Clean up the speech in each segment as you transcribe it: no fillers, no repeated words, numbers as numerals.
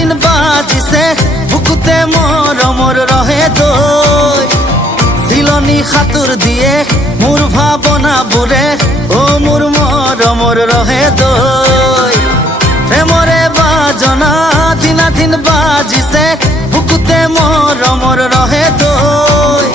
দিন বাজিছে বুকুতে মৰমৰ ৰহে দৈ চিলনি খাতুৰ দিয়ে মোৰ ভাৱনাবোৰে ও মোৰ মৰমৰ ৰহে দৈ প্ৰেমৰে বাজনা দিন বাজিছে বুকুতে মৰমৰ ৰহে দৈ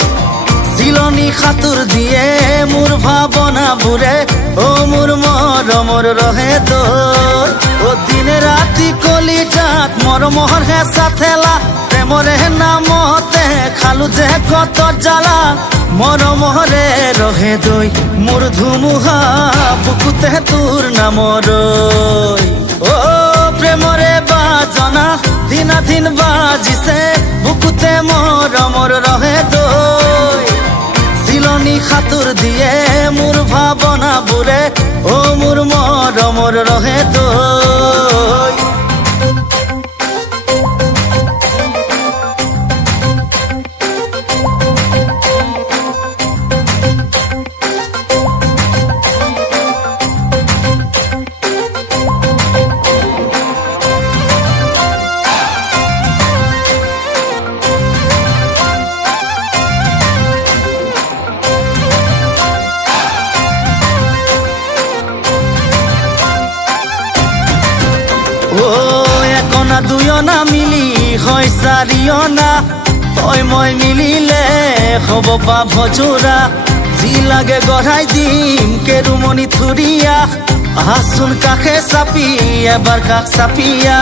চিলনি খাতুৰ দিয়ে মোৰ ভাৱনাবোৰে ও মোৰ মৰমৰ ৰহে দৈ ও দিনে ৰাতি কলিজাত মৰমৰ হেঁচা ঠেলা প্ৰেমৰে নামতে খালো যে কত জ্বালা মৰমৰে ৰহে দৈ মোৰ ধুমুহা বুকুতে তোৰ নামৰ ও প্ৰেমৰে বাজনা দিন বাজিছে বুকুতে মৰমৰ ৰহে দৈ চিলনি খাতুৰ দিয়ে মোৰ ভাৱনাবোৰে ও মোৰ মৰমৰ ৰহে দৈ একনা দুয়না মিলি হয় চাৰিয়না তই মই মিলিলে হ'ব পাভ জোৰা যি লাগে গঢ়াই দিম কেৰুমণি থুৰীয়া আহাচোন কাষে চাপি এবাৰ কাষ চাপিয়া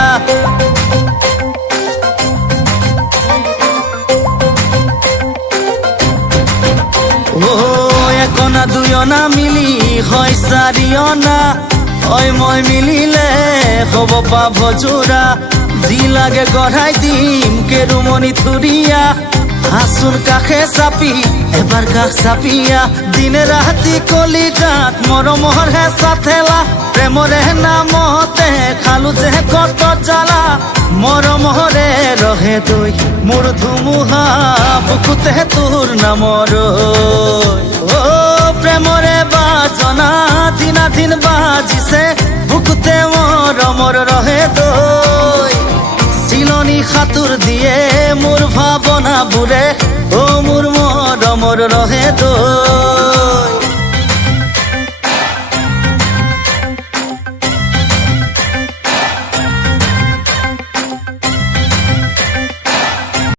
একনা দুয়না মিলি হয় চাৰিয়না তই মই মিলিলে হ'ব পাভ জোৰা যি লাগে গঢ়াই দিম কেৰুমণি থুৰীয়া আহাচোন কাষে চাপি এবাৰ কাষ চাপিয়া দিনে ৰাতি কলিজাত মৰমৰ হেঁচা ঠেলা প্ৰেমৰে নামতে খালো যে কত জ্বালা মৰমৰে ৰহে দৈ মোৰ ধুমুহা বুকুতে তোৰ নামৰ ও প্ৰেমৰে বাজনা দিন বাজিছে বুকুতে মৰমৰ ৰহে দৈ চিলনি খাতুৰ দিয়ে মোৰ ভাৱনাবোৰে ও মোৰ মৰমৰ ৰহে দৈ